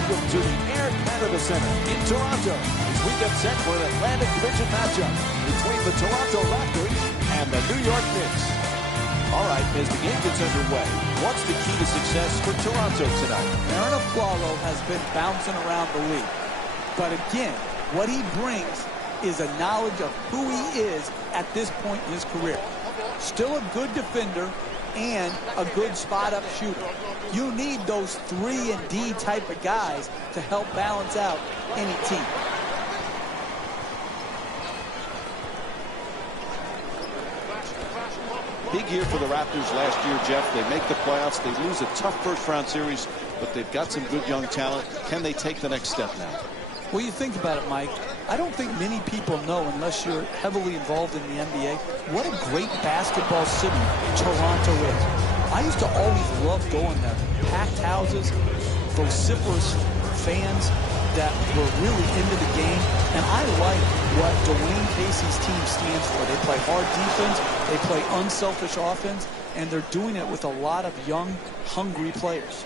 Welcome to the Air Canada Center in Toronto as we get set for an Atlantic Division matchup between the Toronto Raptors and the New York Knicks. All right, as the game gets underway, what's the key to success for Toronto tonight? Aaron Aflalo has been bouncing around the league. But again, what he brings is a knowledge of who he is at this point in his career. Still a good defender and a good spot-up shooter. You need those 3 and D type of guys to help balance out any team. Big year for the Raptors last year, Jeff. They make the playoffs. They lose a tough first-round series, but they've got some good young talent. Can they take the next step now? Well, you think about it, Mike. I don't think many people know, unless you're heavily involved in the NBA, what a great basketball city Toronto is. I used to always love going there. Packed houses, vociferous fans that were really into the game. And I like what Dwayne Casey's team stands for. They play hard defense, they play unselfish offense, and they're doing it with a lot of young, hungry players.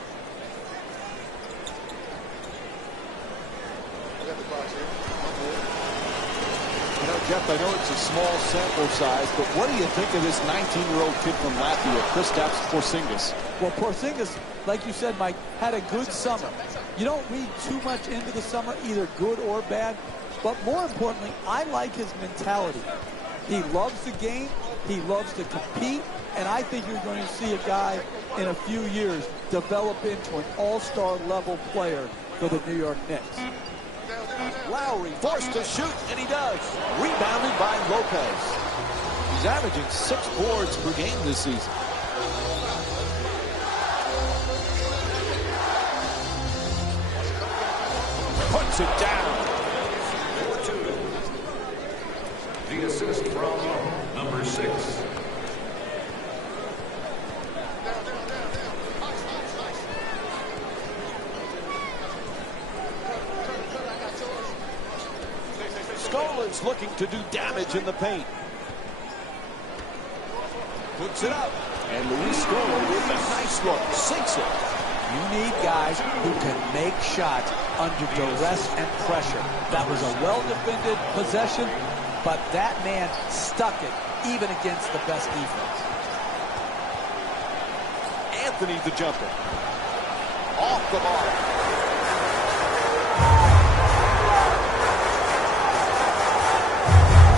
You know, Jeff, I know it's a small sample size, but what do you think of this 19-year-old kid from Latvia, Kristaps Porzingis? Well, Porzingis, like you said, Mike, had a good summer. You don't read too much into the summer, either good or bad. But more importantly, I like his mentality. He loves the game. He loves to compete. And I think you're going to see a guy in a few years develop into an all-star level player for the New York Knicks. Lowry forced to shoot, and he does. Rebounded by Lopez. He's averaging 6 boards per game this season. Puts it down. The assist from number 6. Scolin's looking to do damage in the paint. Puts it up. And Luis Scola with a nice look. Sinks it. You need guys who can make shots under duress and pressure. That was a well-defended possession, but that man stuck it even against the best defense. Anthony the jumper. Off the mark.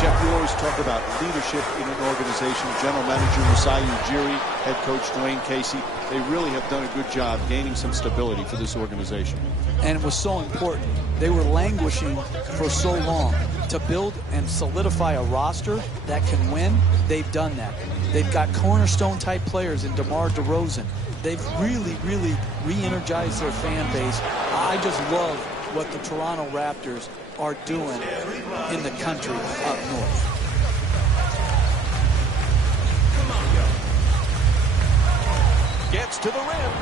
Jeff, you always talk about leadership in an organization. General Manager Masai Ujiri, head coach Dwayne Casey. They really have done a good job gaining some stability for this organization. And it was so important. They were languishing for so long. To build and solidify a roster that can win, they've done that. They've got cornerstone-type players in DeMar DeRozan. They've really, really re-energized their fan base. I just love what the Toronto Raptors are doing in the country up north. Gets to the rim.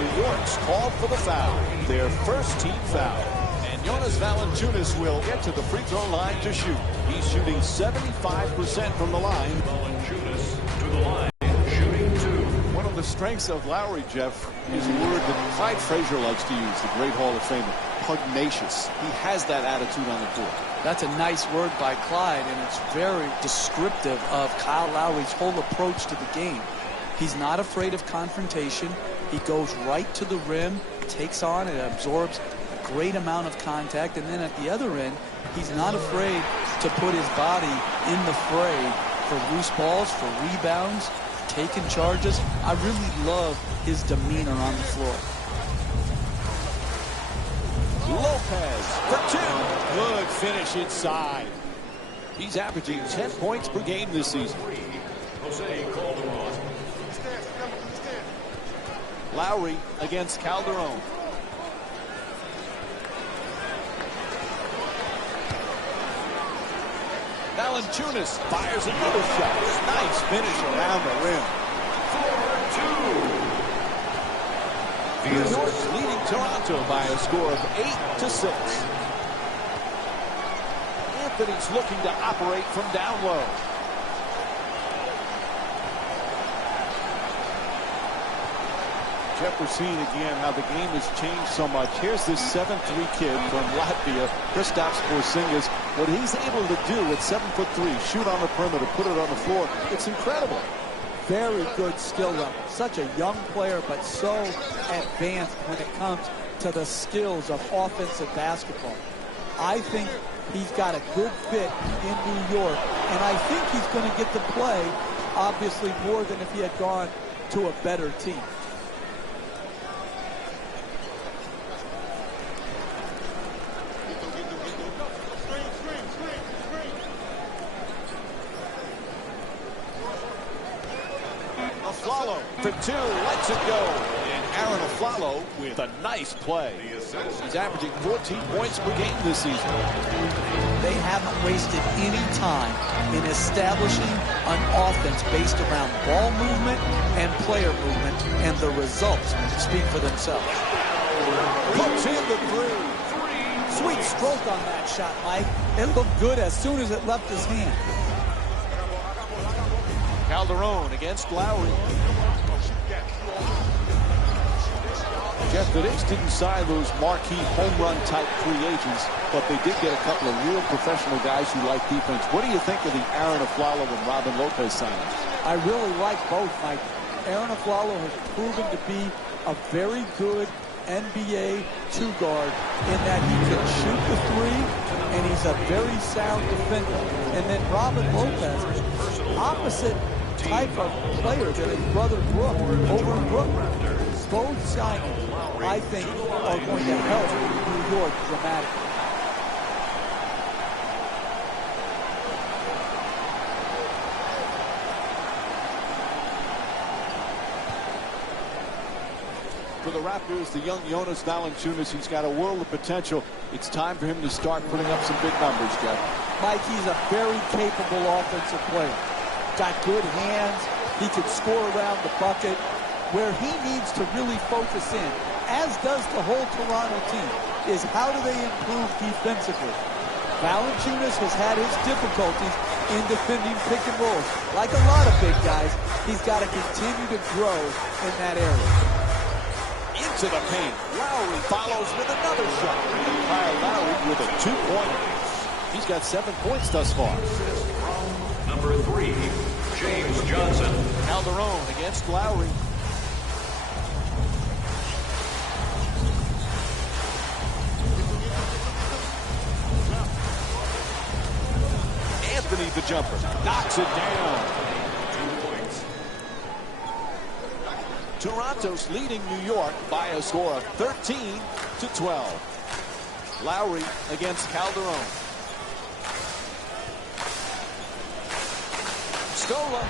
New York's called for the foul. Their first team foul. And Jonas Valanciunas will get to the free throw line to shoot. He's shooting 75% from the line. Valanciunas to the line, shooting 2. One of the strengths of Lowry, Jeff, is a word that Clyde Frazier likes to use, the great Hall of Famer. Pugnacious. He has that attitude on the court. That's a nice word by Clyde, and it's very descriptive of Kyle Lowry's whole approach to the game. He's not afraid of confrontation. He goes right to the rim, takes on and absorbs a great amount of contact, and then at the other end, he's not afraid to put his body in the fray for loose balls, for rebounds, taking charges. I really love his demeanor on the floor. Lopez for 2. Good finish inside. He's averaging 10 points per game this season. Jose Calderon. Lowry against Calderon. Valanciunas fires another shot. Nice finish around the rim. 4-2. New York's leading Toronto by a score of 8-6. Anthony's looking to operate from down low. Jeff, we're seeing again how the game has changed so much. Here's this 7'3" kid from Latvia, Kristaps Porzingis. What he's able to do at 7'3", shoot on the perimeter, put it on the floor, it's incredible. Very good skill level. Such a young player, but so advanced when it comes to the skills of offensive basketball. I think he's got a good fit in New York, and I think he's going to get to play, obviously, more than if he had gone to a better team. Aflalo for two, lets it go. And Aaron Aflalo with a nice play. He's averaging 14 points per game this season. They haven't wasted any time in establishing an offense based around ball movement and player movement, and the results speak for themselves. Puts in the three. Sweet stroke on that shot, Mike. It looked good as soon as it left his hand. Calderon against Lowry. Jeff, the Knicks didn't sign those marquee home run type free agents, but they did get a couple of real professional guys who like defense. What do you think of the Aaron Aflalo and Robin Lopez signings? I really like both, Mike. Aaron Aflalo has proven to be a very good NBA two-guard in that he can shoot the three, and he's a very sound defender. And then Robin Lopez, opposite type of player than his brother Brook over in Brooklyn. Both signings, I think, are going to help New York dramatically. For the Raptors, the young Jonas Valanciunas, he's got a world of potential. It's time for him to start putting up some big numbers, Jeff. Mike, he's a very capable offensive player. Got good hands. He can score around the bucket. Where he needs to really focus in, as does the whole Toronto team, is how do they improve defensively. Valanciunas has had his difficulties in defending pick and rolls. Like a lot of big guys, he's got to continue to grow in that area. Into the paint. Lowry follows with another shot. Kyle Lowry with a two-pointer. He's got 7 points thus far. Number 3, James Johnson. Calderon against Lowry. Anthony the jumper. Knocks it down. 2 points. Toronto's leading New York by a score of 13-12. Lowry against Calderon. Scola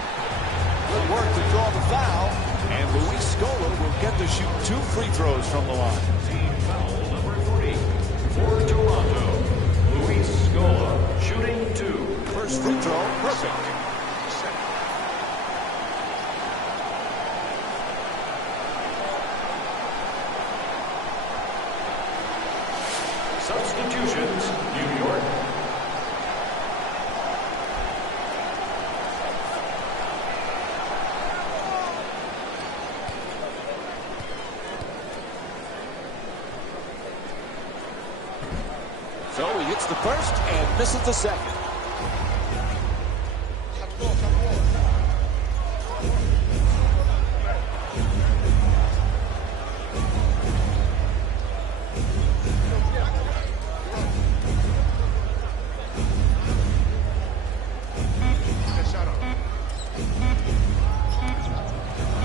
will work to draw the foul, and Luis Scola will get to shoot 2 free throws from the line. Team foul number 3 for Toronto. Luis Scola shooting 2. First free throw, perfect. Substitutions, New York. So he hits the first and misses the second.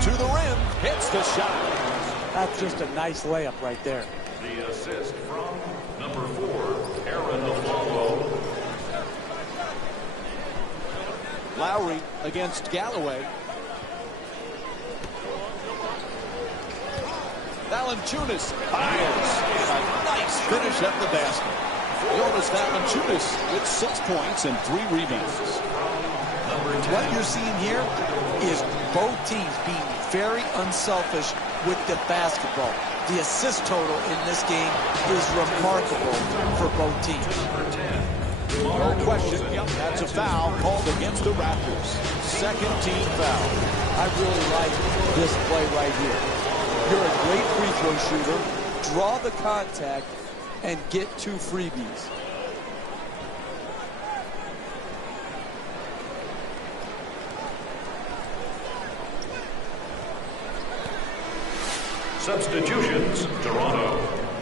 To the rim, hits the shot. That's just a nice layup right there. The assist from number 4, Aaron Aflalo. Lowry against Galloway. Valanciunas fires. And a nice finish at the basket. Jonas Valanciunas with 6 points and 3 rebounds. What you're seeing here is both teams being very unselfish with the basketball. The assist total in this game is remarkable for both teams. No question. Yep, that's a foul called against the Raptors. Second team foul. I really like this play right here. You're a great free throw shooter. Draw the contact and get 2 freebies. Substitutions, Toronto.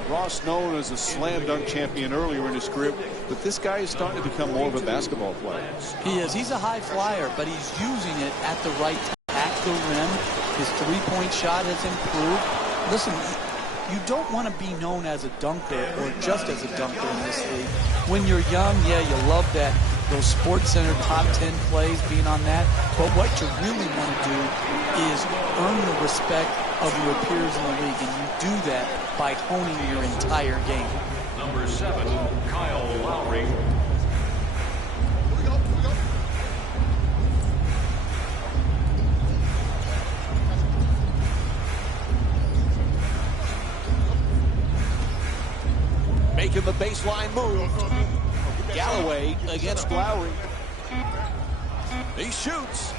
Ross, known as a slam dunk champion earlier in his career, but this guy is starting to become more of a basketball player. He is. He's a high flyer, but he's using it at the right time. At the rim, his three-point shot has improved. Listen, you don't want to be known as a dunker or just as a dunker in this league. When you're young, yeah, you love that, those Sports Center top 10 plays being on that. But what you really want to do is earn the respect of your peers in the league, and you do that by honing your entire game. Number 7, Kyle Lowry. Making the baseline move. Galloway against Lowry. He shoots.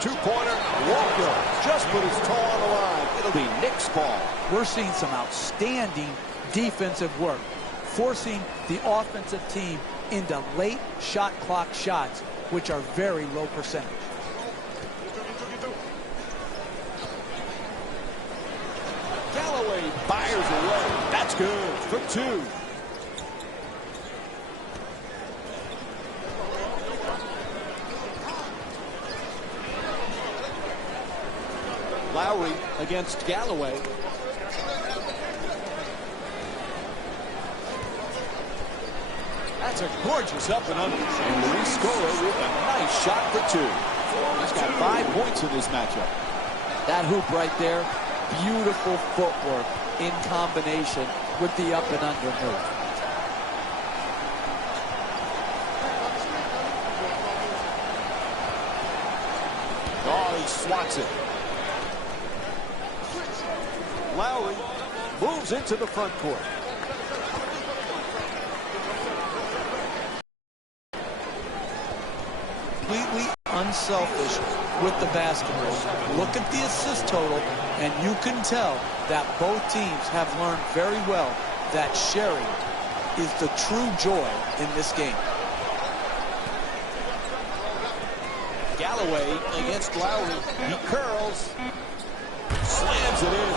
Two-pointer, won't go. Just put his toe on the line. It'll be Knicks ball. We're seeing some outstanding defensive work, forcing the offensive team into late shot clock shots, which are very low percentage. Galloway fires away. That's good for 2. Lowry against Galloway. That's a gorgeous up and under. And Luis Scola with a nice shot for 2. He's got 5 points in this matchup. That hoop right there, beautiful footwork in combination with the up and under move. Oh, he swats it. Lowry moves into the front court. Completely unselfish with the basketball. Look at the assist total, and you can tell that both teams have learned very well that sharing is the true joy in this game. Galloway against Lowry. He curls. Slams it in.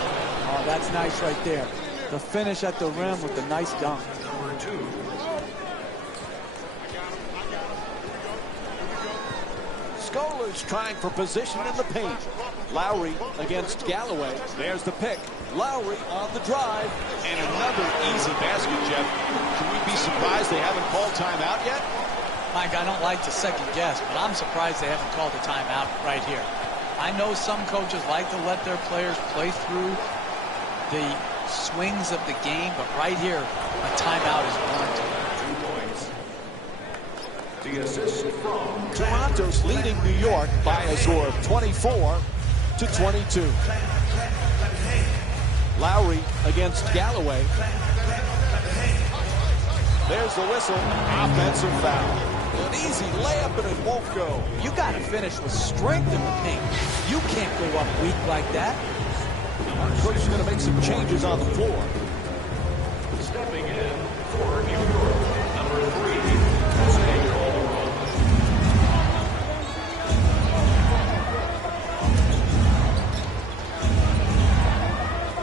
Oh, that's nice right there. The finish at the rim with the nice dunk. Number 2. Scola's trying for position in the paint. Lowry against Galloway. There's the pick. Lowry on the drive. And another easy basket, Jeff. Can we be surprised they haven't called timeout yet? Mike, I don't like to second guess, but I'm surprised they haven't called a timeout right here. I know some coaches like to let their players play through the swings of the game, but right here, a timeout is warranted. 2 points. The assist from Toronto's leading New York by a score of 24-22. Lowry against Galloway. There's the whistle. Offensive foul. An easy layup and it won't go. You got to finish with strength in the paint. You can't go up weak like that. Coach is going to make some changes on the floor. stepping in for New York, number 3, Postgame.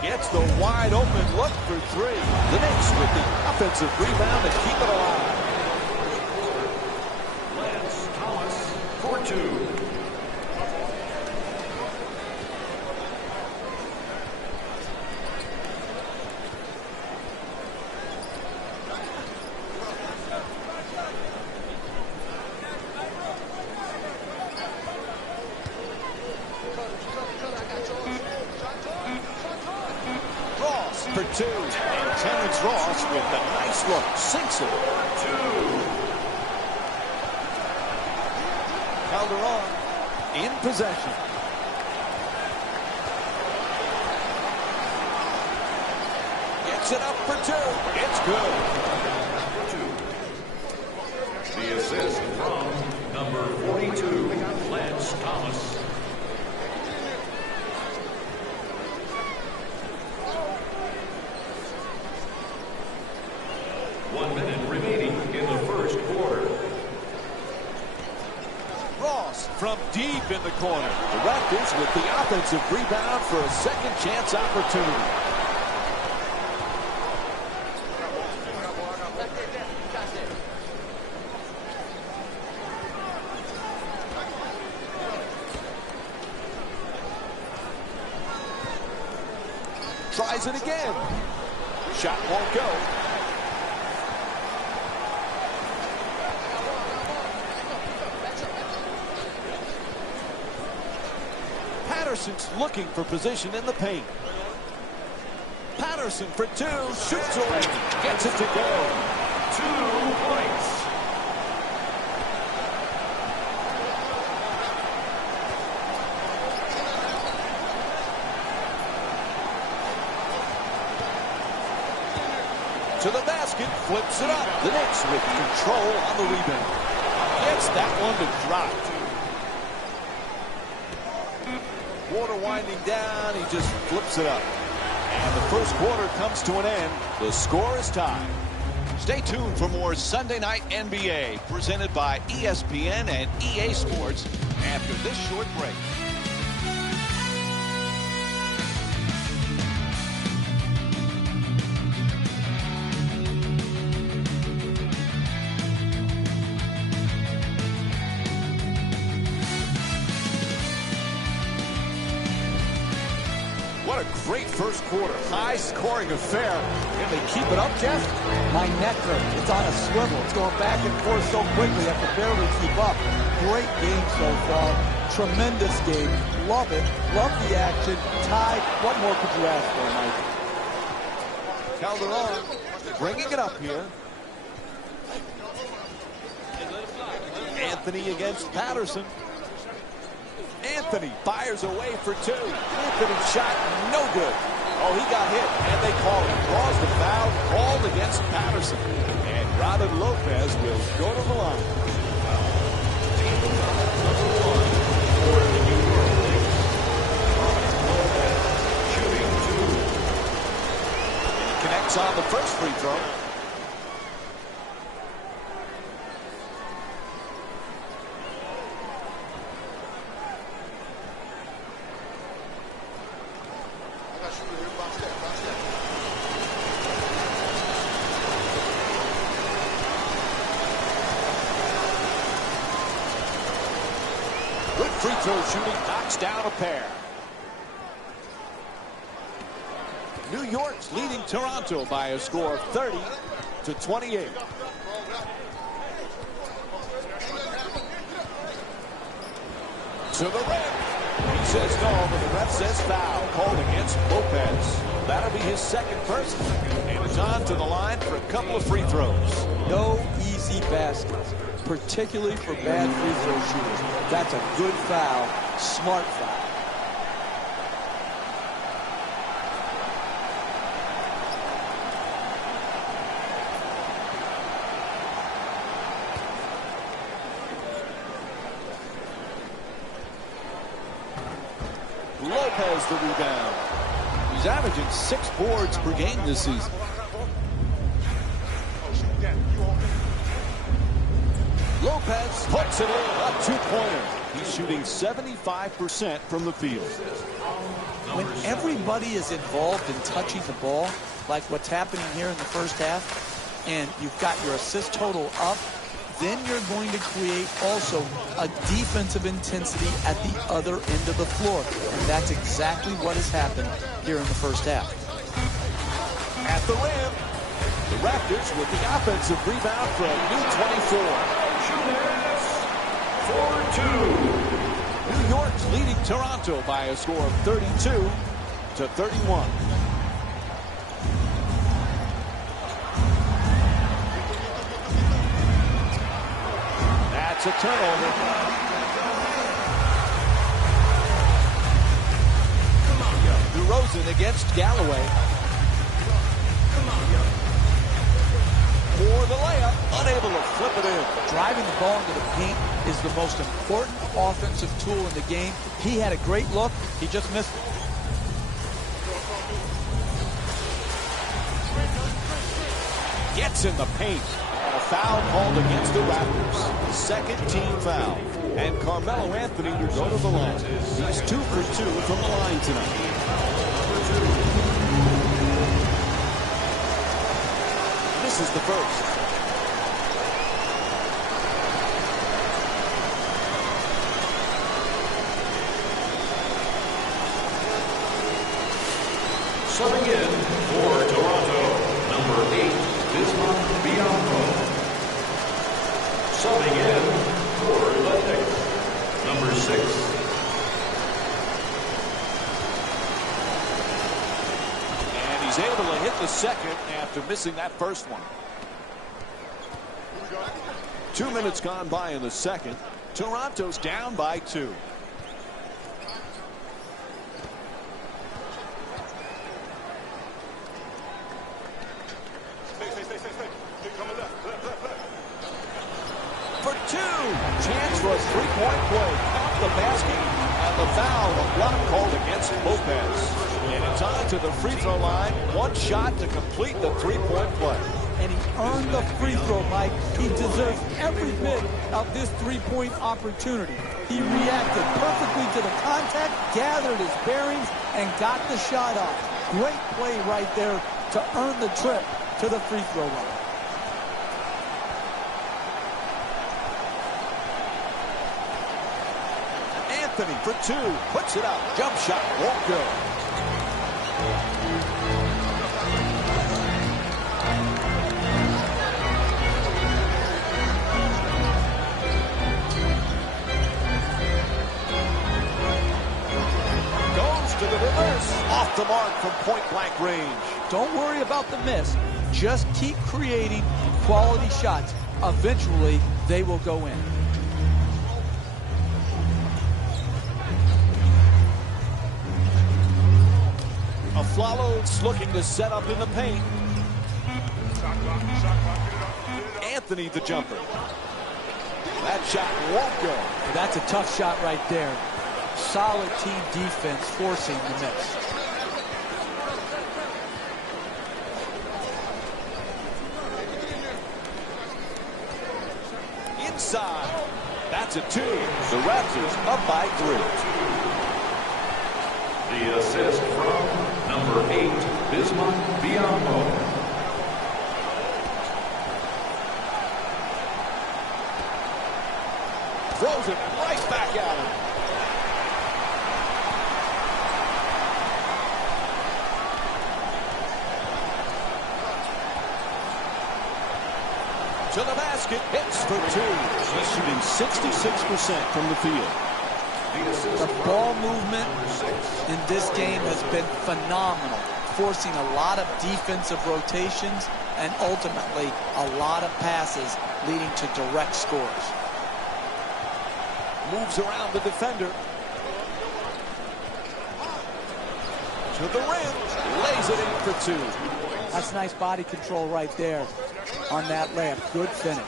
Gets the wide open look for 3. The Knicks with the offensive rebound and keep it alive. For 2. Ross for 2. And Terrence Ross with a nice look. Sinks it. 2. Calderon in possession. Gets it up for 2. It's good. The assist from number 42, Lance Thomas. 1 minute remaining in the first quarter. Ross from deep in the corner. The Raptors with the offensive rebound for a second chance opportunity. Tries it again. Shot won't go. Patterson's looking for position in the paint. Patterson for two. Shoots away. Gets it to go. 2 points. To the basket, flips it up. The Knicks with control on the rebound. Gets that one to drop. Water winding down, he just flips it up. And the first quarter comes to an end. The score is tied. Stay tuned for more Sunday Night NBA presented by ESPN and EA Sports after this short break. What a great first quarter. High-scoring affair. Can they keep it up, Jeff? My neck hurts. It's on a swivel. It's going back and forth so quickly I can barely keep up. Great game so far. Tremendous game. Love it. Love the action. Tied. What more could you ask for, Mike? Calderon bringing it up here. Anthony against Patterson. Anthony fires away for two. Anthony's shot no good. Oh, he got hit, and they call it. Draws the foul called against Patterson. And Robin Lopez will go to the line. For the New York Knicks, Lopez shooting 2. He connects on the first free throw. Good free throw shooting, knocks down a pair. New York's leading Toronto by a score of 30-28. To the rim. He says no, but the ref says foul. Called against Lopez. That'll be his second personal. And it's on to the line for a couple of free throws. No easy baskets, particularly for bad free throw shooters. That's a good foul, smart foul. Lopez the rebound. He's averaging 6 boards per game this season. Lopez puts it in, a two-pointer. He's shooting 75% from the field. When everybody is involved in touching the ball, like what's happening here in the first half, and you've got your assist total up, then you're going to create also a defensive intensity at the other end of the floor. And that's exactly what has happened here in the first half. At the rim, the Raptors with the offensive rebound for a new 24. For 2. New York's leading Toronto by a score of 32-31. That's a turnover. DeRozan against Galloway. For the layup, unable to flip it in. Driving the ball into the paint is the most important offensive tool in the game. He had a great look. He just missed it. gets in the paint. And a foul called against the Raptors. Second team foul. And Carmelo Anthony will go to the line. He's 2 for 2 from the line tonight. This is the first. Subbing in for Toronto, number 8, Bianco. Subbing in for the Knicks, number 6. And he's able to hit the second after missing that first one. 2 minutes gone by in the second. Toronto's down by 2. For 2. Chance for a three-point play. Off the basket. And the foul, a block called against Lopez. And it's on to the free throw line. One shot to complete the three-point play. And he earned the free throw, Mike. He deserves every bit of this three-point opportunity. He reacted perfectly to the contact, gathered his bearings, and got the shot off. Great play right there to earn the trip to the free throw line. Anthony for 2. Puts it up. Jump shot won't go. Goes to the reverse. Off the mark from point-blank range. Don't worry about the miss. Just keep creating quality shots. Eventually, they will go in. Aflalo's looking to set up in the paint. Anthony the jumper. That shot won't go. That's a tough shot right there. Solid team defense forcing the miss. Inside. That's a 2. The Raptors up by 3. The assist from number 8, Bianco. Throws it right back at him. To the basket, hits for 2. He's shooting 66% from the field. The ball movement in this game has been phenomenal, forcing a lot of defensive rotations and ultimately a lot of passes leading to direct scores. Moves around the defender. To the rim, lays it in for 2. That's nice body control right there on that layup. Good finish.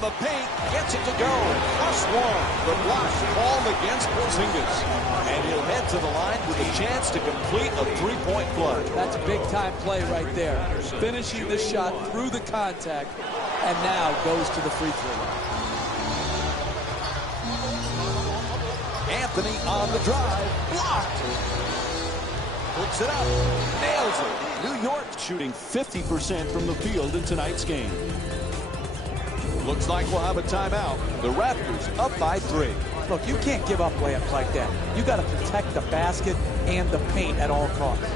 The paint gets it to go. +1. The block called against Porzingis. And he'll head to the line with a chance to complete a three-point play. That's a big-time play right there. Finishing the shot through the contact and now goes to the free throw line. Anthony on the drive. Blocked. Puts it up. Nails it. New York shooting 50% from the field in tonight's game. Looks like we'll have a timeout. The Raptors up by 3. Look, you can't give up layups like that. You got to protect the basket and the paint at all costs.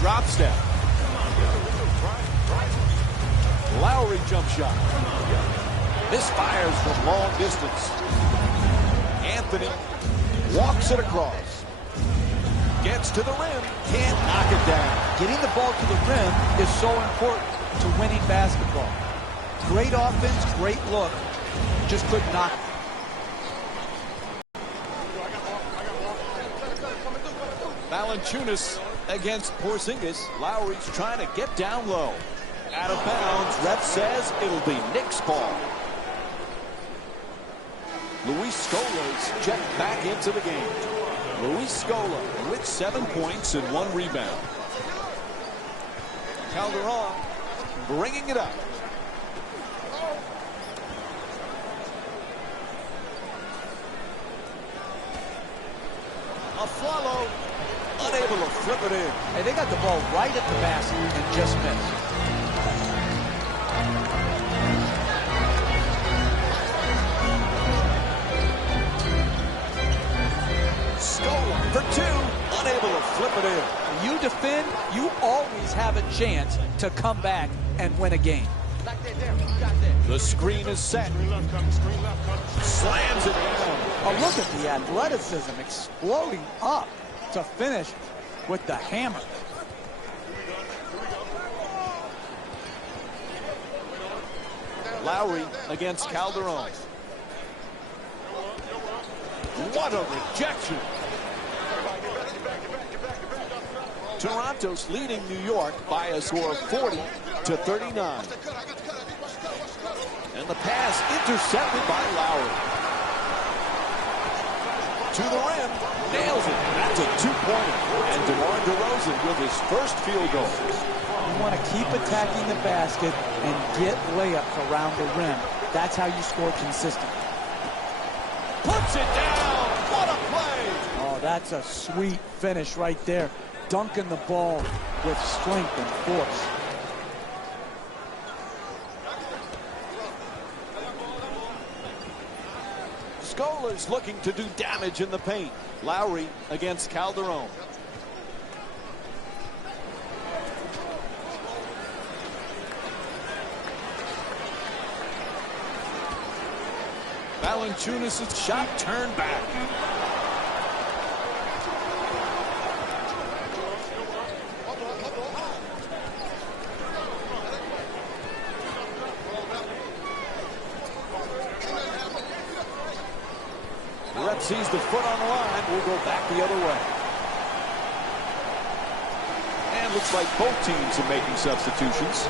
Drop step. Lowry jump shot. Misfires from long distance. Anthony walks it across. Gets to the rim. Can't knock it down. Getting the ball to the rim is so important to winning basketball. Great offense, great look. Just couldn't knock it. Valanciunas against Porzingis. Lowry's trying to get down low. Out of bounds. Ref says it'll be Knicks ball. Luis Scola's checked back into the game. Luis Scola with 7 points and 1 rebound. Calderon bringing it up. Aflalo unable to flip it in. Hey, they got the ball right at the basket and just missed. Scola for 2, unable to flip it in. When you defend, you always have a chance to come back and win a game. The screen is set. Slams it down. Oh, look at the athleticism exploding up to finish with the hammer. Lowry against Calderon. What a rejection. Toronto's leading New York by a score of 40-39. And the pass intercepted by Lowry. To the rim, nails it. That's a 2-pointer. And DeMar DeRozan with his first field goal. You want to keep attacking the basket and get layups around the rim. That's how you score consistently. Puts it down. What a play. Oh, that's a sweet finish right there. Dunking the ball with strength and force. Scola's looking to do damage in the paint. Lowry against Calderon. Valanciunas' shot turned back. The ref sees the foot on the line. We'll go back the other way. And looks like both teams are making substitutions.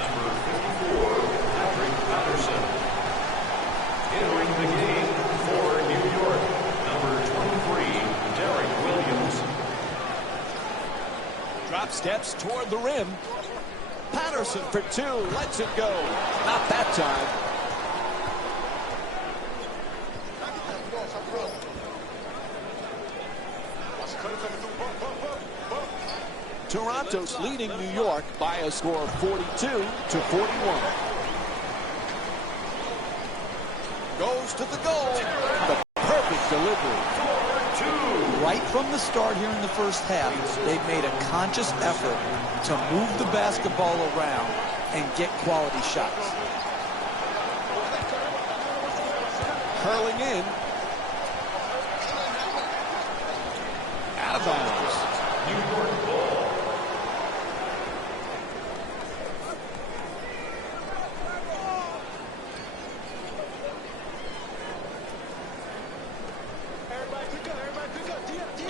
Number 54, Patrick Patterson. Entering the game for New York, number 23, Derek Williams. Drop steps toward the rim. Patterson for 2. Lets it go. Not that time. Toronto's leading New York by a score of 42-41. Goes to the goal. The perfect delivery. Right from the start here in the first half, they've made a conscious effort to move the basketball around and get quality shots. Curling in. Out of bounds. New York ball.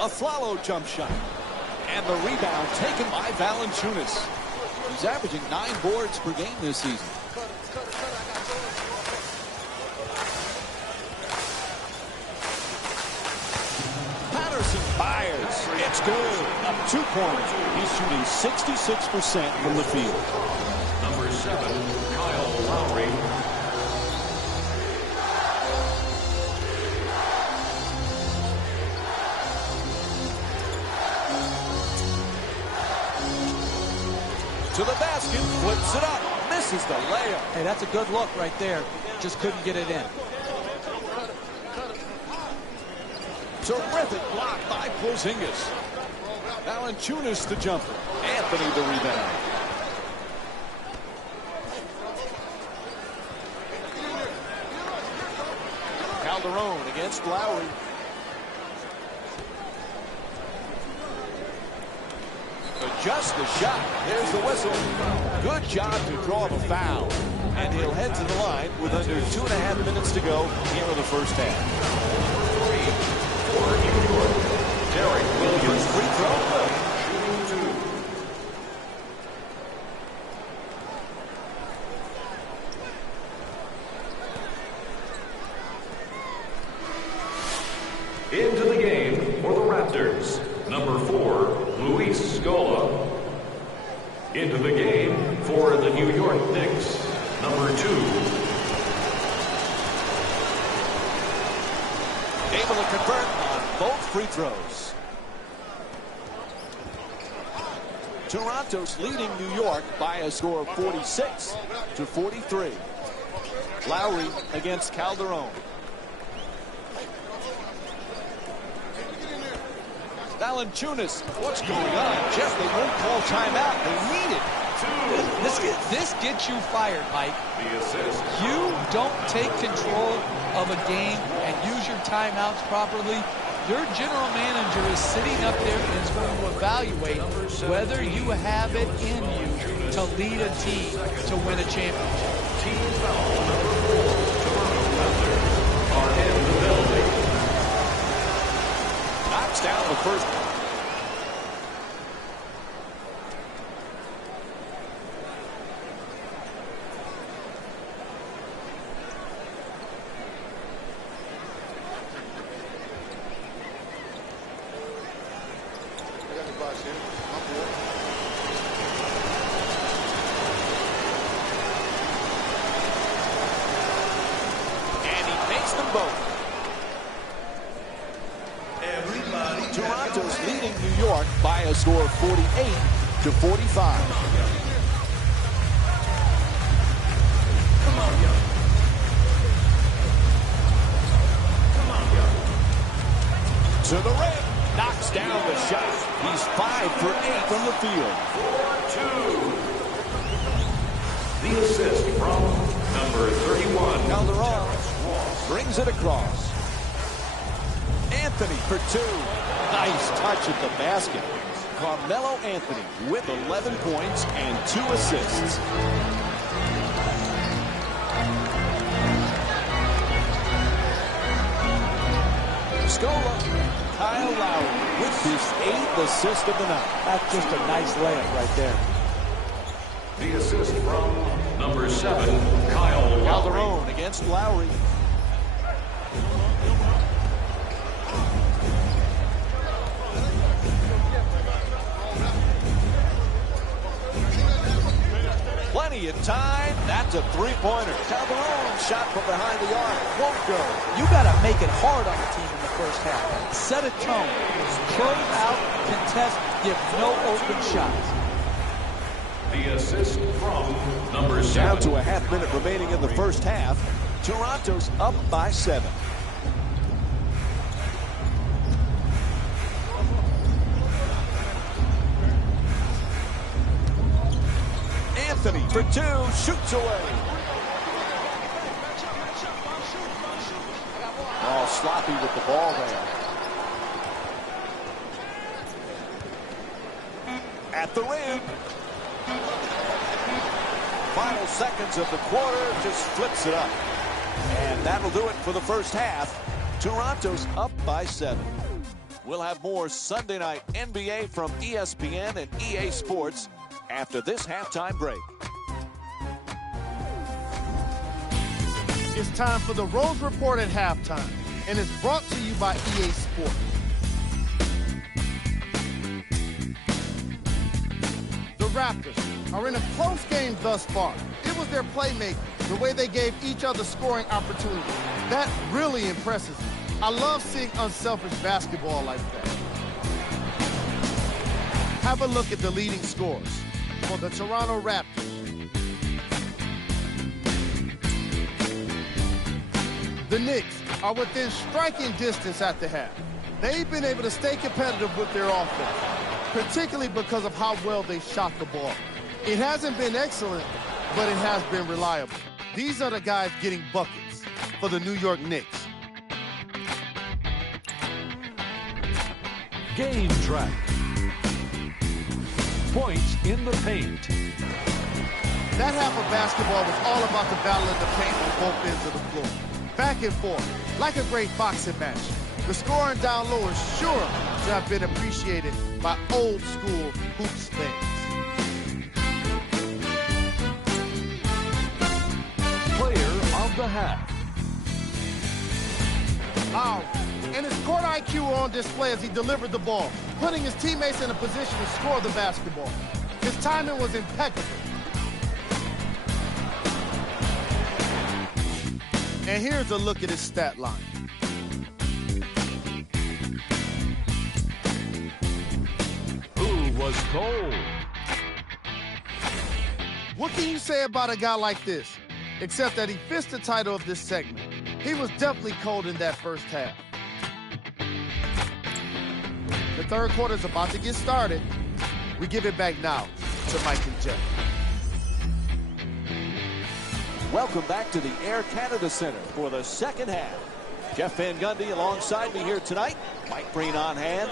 Aflalo jump shot. And the rebound taken by Valanciunas. He's averaging 9 boards per game this season. Patterson fires. It's good. Up 2 points. He's shooting 66% from the field. Number 7, Kyle Lowry. To the basket, flips it up, misses the layup. Hey, that's a good look right there. Just couldn't get it in. Terrific block by Porzingis. Valanciunas the jumper. Anthony the rebound. Calderon against Lowry. Adjusts the shot. There's the whistle. Good job to draw the foul. And he'll head to the line with under 2.5 minutes to go here in the first half. For New York, Derek Williams. Free throw. Into the game for the Raptors, number 4, Luis Scola. Into the game for the New York Knicks, number 2. Able to convert on both free throws. Toronto's leading New York by a score of 46-43. Lowry against Calderon. Valanciunas, what's going on? Jeff, they won't call timeout. They need it. This gets you fired, Mike. The assist. You don't take control of a game and use your timeouts properly. Your general manager is sitting up there and is going to evaluate whether you have it in you to lead a team to win a championship. Team foul number 4. Toronto Raptors are in the building. Knocks down the first one. And he makes them both. Toronto's leading New York by a score of 48-45. To the rim. Knocks down the shot. He's 5 for 8 from the field. 4-2. The assist from number 31. Calderon brings it across. Anthony for 2. Nice touch at the basket. Carmelo Anthony with 11 points and 2 assists. Scola, Kyle Lowry with his 8th assist of the night. That's just a nice layup right there. The assist from number 7, Kyle Lowry. Calderon against Lowry. Plenty of time. That's a three-pointer. Calderon shot from behind the arc. Won't go. You got to make it hard on the team in the first half. Set a tone. Curve out, contest, give no open shots. The assist from number 7. Down to a half minute remaining in the first half. Toronto's up by 7. Anthony for 2, shoots away. Oh, sloppy with the ball there. At the rim. Final seconds of the quarter, just flips it up. And that'll do it for the first half. Toronto's up by 7. We'll have more Sunday night NBA from ESPN and EA Sports after this halftime break. It's time for the Rose Report at halftime, and it's brought to you by EA Sports. The Raptors are in a close game thus far. It was their playmaking, the way they gave each other scoring opportunities. That really impresses me. I love seeing unselfish basketball like that. Have a look at the leading scores for the Toronto Raptors. The Knicks are within striking distance at the half. They've been able to stay competitive with their offense. particularly because of how well they shot the ball. It hasn't been excellent, but it has been reliable. These are the guys getting buckets for the New York Knicks. Game track. Points in the paint. That half of basketball was all about the battle in the paint on both ends of the floor. Back and forth, like a great boxing match. The scoring down low is sure to have been appreciated by old school hoops fans. Player of the half. Wow, and his court IQ were on display as he delivered the ball, putting his teammates in a position to score the basketball. His timing was impeccable. And here's a look at his stat line. Who was cold? What can you say about a guy like this? Except that he fits the title of this segment. He was definitely cold in that first half. The third quarter is about to get started. We give it back now to Mike and Jeff. Welcome back to the Air Canada Center for the second half. Jeff Van Gundy alongside me here tonight. Mike Breen on hand.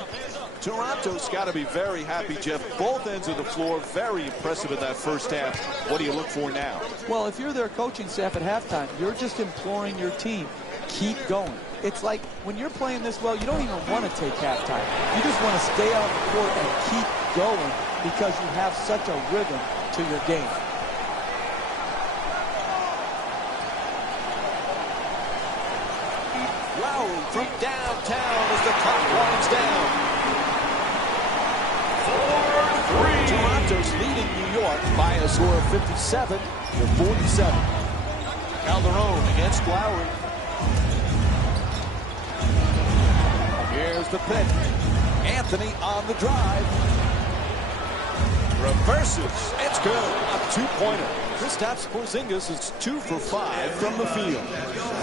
Toronto's got to be very happy, Jeff. Both ends of the floor, very impressive in that first half. What do you look for now? Well, if you're their coaching staff at halftime, you're just imploring your team, keep going. It's like when you're playing this well, you don't even want to take halftime. You just want to stay on the court and keep going because you have such a rhythm to your game. Lowry from downtown as the clock winds down. Toronto's leading New York by a score of 57 to 47. Calderon against Lowry. Here's the pick. Anthony on the drive. Reverses. It's good. A two-pointer. Kristaps Porzingis is 2 for 5 from the field.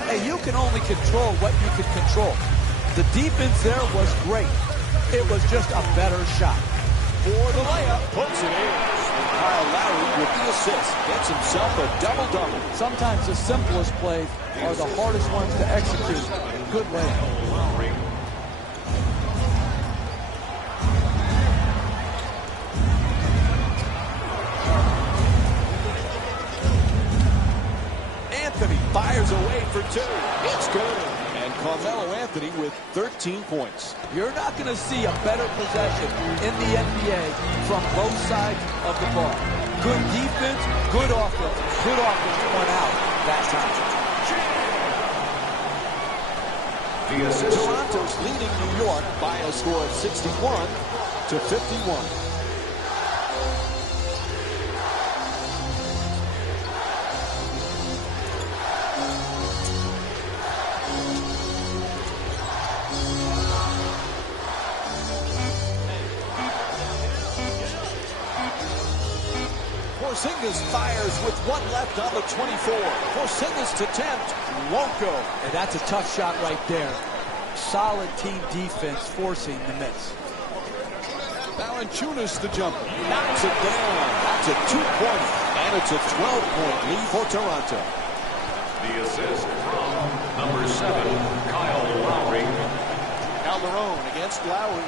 Hey, you can only control what you can control. The defense there was great. It was just a better shot. For the layup, puts it in. And Kyle Lowry with the assist gets himself a double-double. Sometimes the simplest plays are the hardest ones to execute. Good layup. Anthony fires away for 2. It's good. And Carmelo Anthony with 13 points. You're not going to see a better possession in the NBA from both sides of the ball. Good defense, good offense. Good offense won out that time. The assist. Toronto's leading New York by a score of 61 to 51. Porzingis fires with 1 left on the 24. Porzingis to attempt. Won't go. And that's a tough shot right there. Solid team defense forcing the miss. Valanciunas the jumper. Knocks it down. That's a 2-pointer. And it's a 12-point lead for Toronto. The assist from number 7, Kyle Lowry. Calderon against Lowry.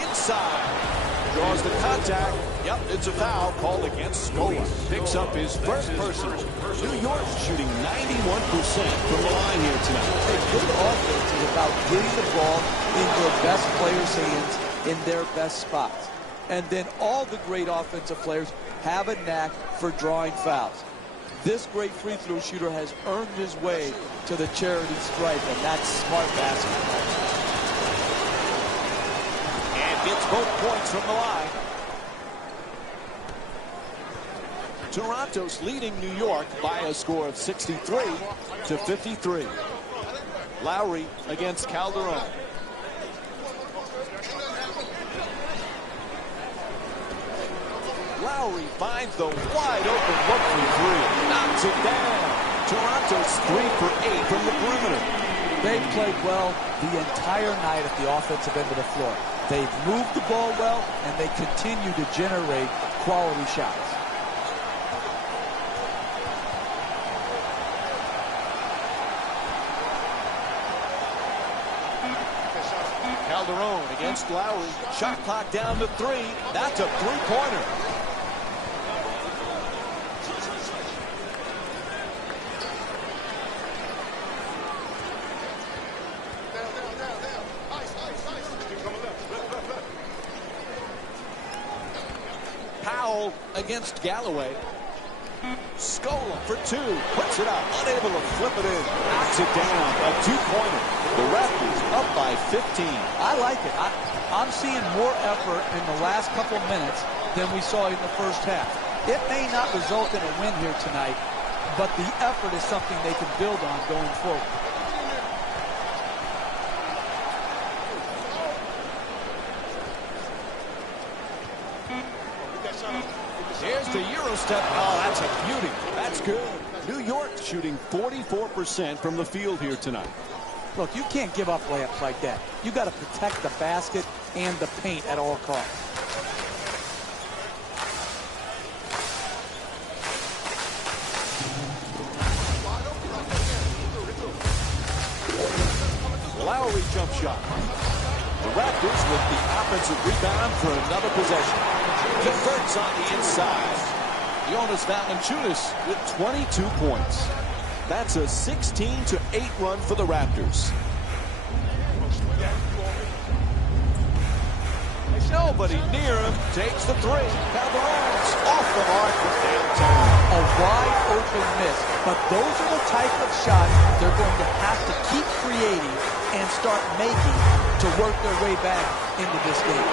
Inside. Draws the contact. Yep, it's a foul called against Scola. Picks up his first personal. New York's shooting 91% from the line here tonight. A good offense is about getting the ball in your best players' hands in their best spots. And then all the great offensive players have a knack for drawing fouls. This great free throw shooter has earned his way to the charity stripe, and that's smart basketball. And gets both points from the line. Toronto's leading New York by a score of 63 to 53. Lowry against Calderon. Lowry finds the wide open look for 3. Knocks it down. Toronto's 3 for 8 from the perimeter. They've played well the entire night at the offensive end of the floor. They've moved the ball well, and they continue to generate quality shots. Calderon against Lowry. Shot clock down to 3. That's a three-pointer. Powell against Galloway. Scola for 2. Puts it up. Unable to flip it in. Knocks it down. A two-pointer. The Raptors up by 15. I like it. I'm seeing more effort in the last couple of minutes than we saw in the first half. It may not result in a win here tonight, but the effort is something they can build on going forward. Here's the Euro step. Oh, that's a beauty. That's good. New York shooting 44% from the field here tonight. Look, you can't give up layups like that. You got to protect the basket and the paint at all costs. Lowry jump shot. The Raptors with the offensive rebound for another possession. Converts on the inside. Jonas Valanciunas with 22 points. That's a 16-8 run for the Raptors. Nobody near him. Takes the 3. Calderon's off the mark from downtown. A wide open miss. But those are the type of shots they're going to have to keep creating and start making to work their way back into this game.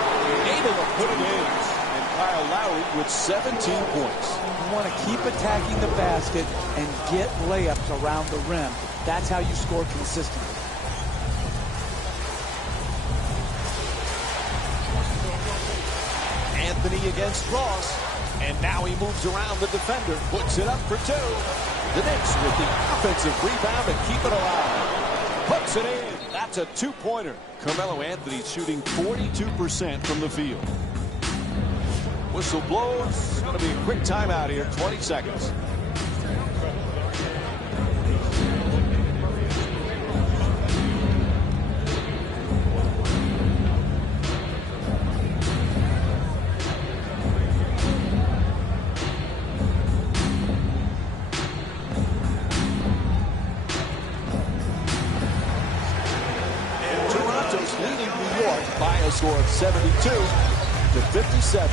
Able to put it in. And Kyle Lowry with 17 points. You want to keep attacking the basket and get layups around the rim. That's how you score consistently. Anthony against Ross. And now he moves around the defender. Puts it up for 2. The Knicks with the offensive rebound to keep it alive. Puts it in. That's a two-pointer. Carmelo Anthony shooting 42% from the field. Whistle blows. It's going to be a quick timeout here. 20 seconds. Toronto's leading New York by a score of 72-57.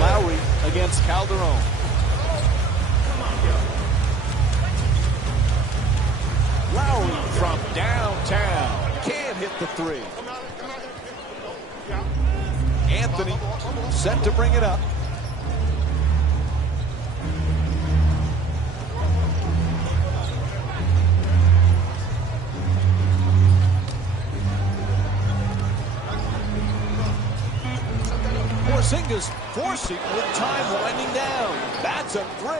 Lowry against Calderon. Lowry from downtown. Can't hit the 3. Anthony set to bring it up. Porzingis forcing with time winding down. That's a 3.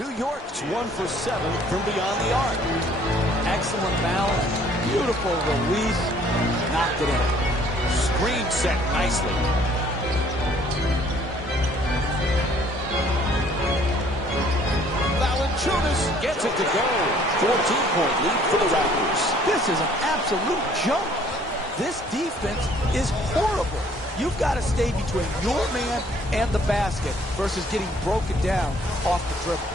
New York's 1 for 7 from beyond the arc. Excellent balance. Beautiful release. Knocked it in. Screen set nicely. Valanciunas gets it to go. 14-point lead for the Raptors. This is an absolute joke. This defense is horrible. You've got to stay between your man and the basket versus getting broken down off the dribble.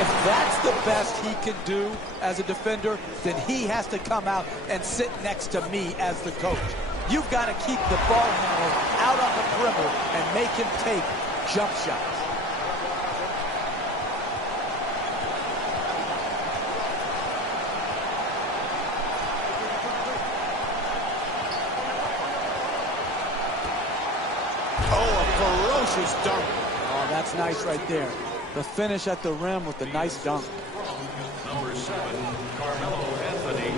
If that's the best he can do as a defender, then he has to come out and sit next to me as the coach. You've got to keep the ball handler out on the perimeter and make him take jump shots. Oh, a ferocious dunk. Oh, that's nice right there. The finish at the rim with the nice dunk. Number 7, Carmelo Anthony.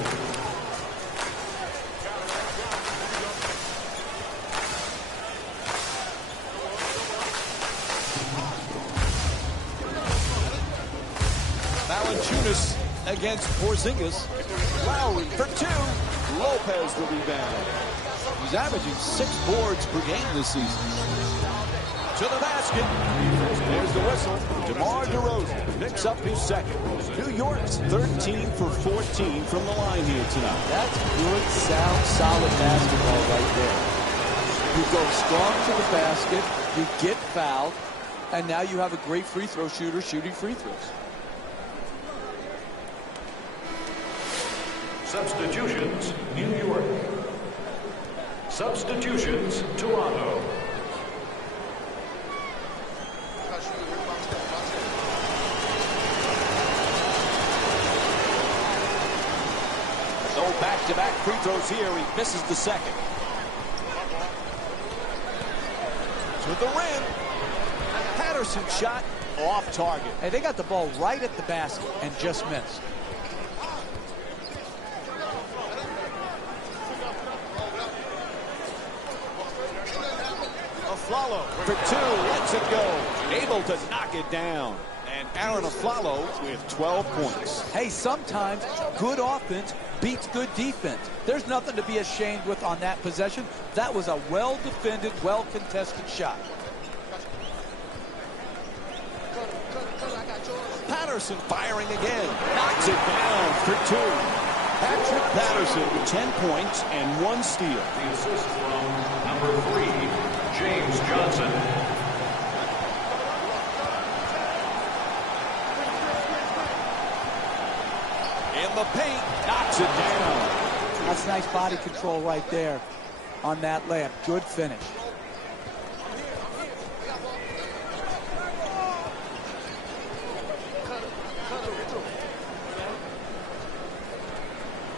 Valanciunas against Porzingis. Lowry for 2. Lopez the rebound. He's averaging 6 boards per game this season. To the basket. There's the whistle. DeMar DeRozan picks up his second. New York's 13 for 14 from the line here tonight. That's good, sound, solid basketball right there. You go strong to the basket, you get fouled, and now you have a great free throw shooter shooting free throws. Substitutions, New York. Substitutions, Toronto. So back-to-back free throws here. He misses the second. To the rim. Patterson shot off target. Hey, they got the ball right at the basket and just missed. Aflalo for 2, lets it go. Able to knock it down. And Aaron Aflalo with 12 points. Hey, sometimes good offense beats good defense. There's nothing to be ashamed with on that possession. That was a well-defended, well-contested shot. Patterson firing again. Knocks it down for 2. Patrick Patterson with 10 points and 1 steal. The assist from number 3, James Johnson. In the paint, knocks it down. That's nice body control right there on that layup. Good finish.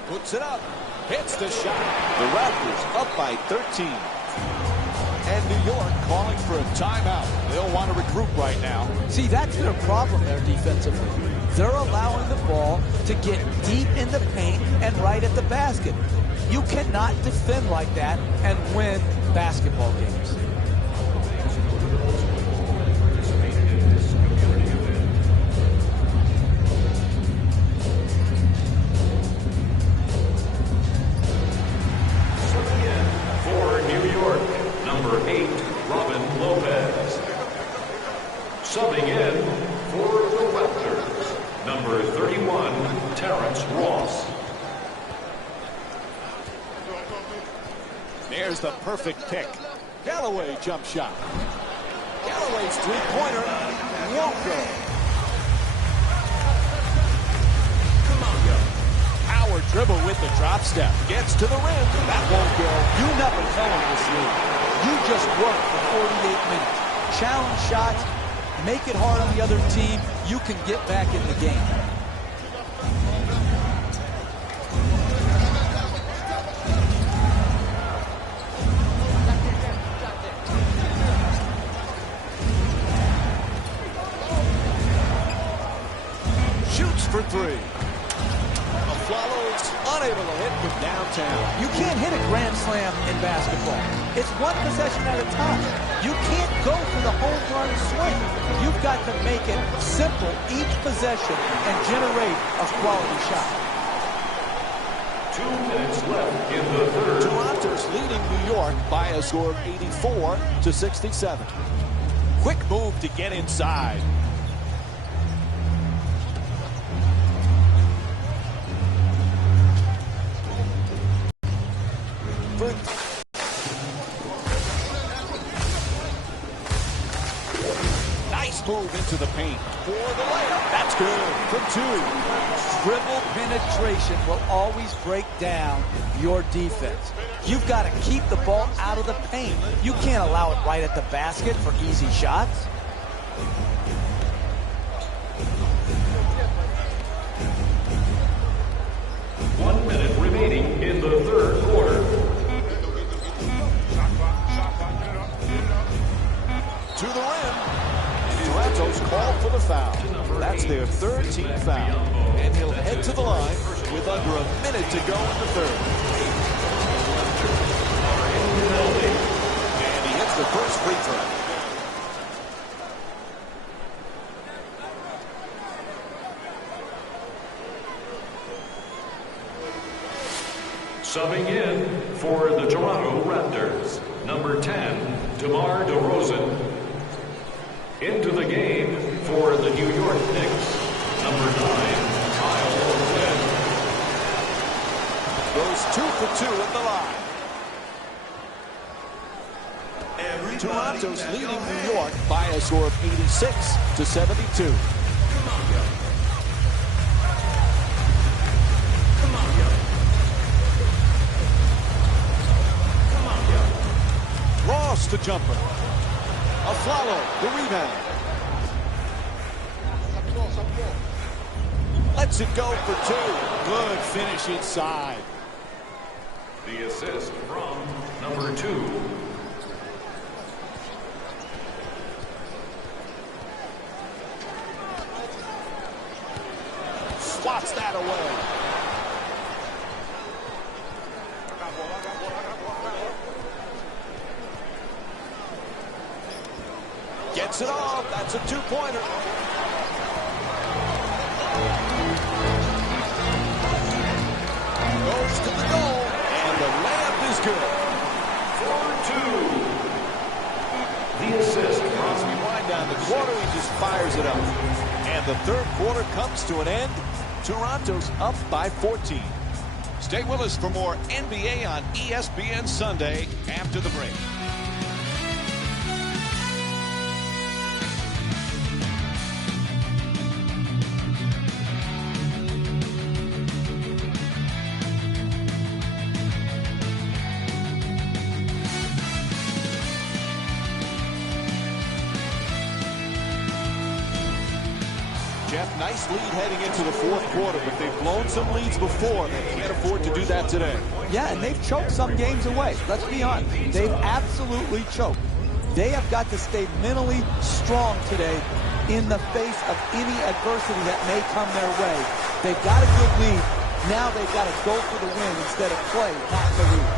Puts it up. Hits the shot. The Raptors up by 13. And New York calling for a timeout. They'll want to regroup right now. See, that's their problem there defensively. They're allowing the ball to get deep in the paint and right at the basket. You cannot defend like that and win basketball games. For New York, number 8, Robin Lopez. Subbing in for the Raptors, number 31, Terrence Ross. There's the perfect pick. Galloway jump shot. Galloway's three-pointer won't go. Power dribble with the drop step. Gets to the rim. That won't go. You never tell in this league. You just work for 48 minutes. Challenge shots. Make it hard on the other team. You can get back in the game. Shoots for 3. Aflalo's unable to hit from downtown. You can't hit a grand slam in basketball. It's one possession at a time. You can't go for the home run swing. You've got to make it simple each possession and generate a quality shot. 2 minutes left in the third. Toronto's leading New York by a score of 84-67. Quick move to get inside. Nice move into the paint for the layup. That's good for 2. Dribble penetration will always break down your defense. You've got to keep the ball out of the paint. You can't allow it right at the basket for easy shots. One minute remaining in the third quarter. To the rim. Toronto's called for the foul. That's their third team foul. And he'll head to the line with under a minute to go in the third. And he hits the first free throw. Subbing in for the Toronto Raptors, number 10, DeMar DeRozan. Into the game for the New York Knicks, number 9, Kyle Lowry. Goes 2 for 2 at the line. Toronto's leading New York by a score of 86-72. Ross the jumper. Aflalo, the rebound. Lets it go for 2. Good finish inside. The assist from number 2. Swats that away. Gets it off. That's a 2-pointer. Goes to the goal. And the layup is good. 4-2. The assist As we from wind down the quarter, he just fires it up. And the third quarter comes to an end. Toronto's up by 14. Stay with us for more NBA on ESPN Sunday after the break. Jeff, nice lead heading into the fourth quarter, but they've blown some leads before. They can't afford to do that today. Yeah, and they've choked some games away. Let's be honest. They've absolutely choked. They have got to stay mentally strong today in the face of any adversity that may come their way. They've got a good lead. Now they've got to go for the win instead of play, not to lose.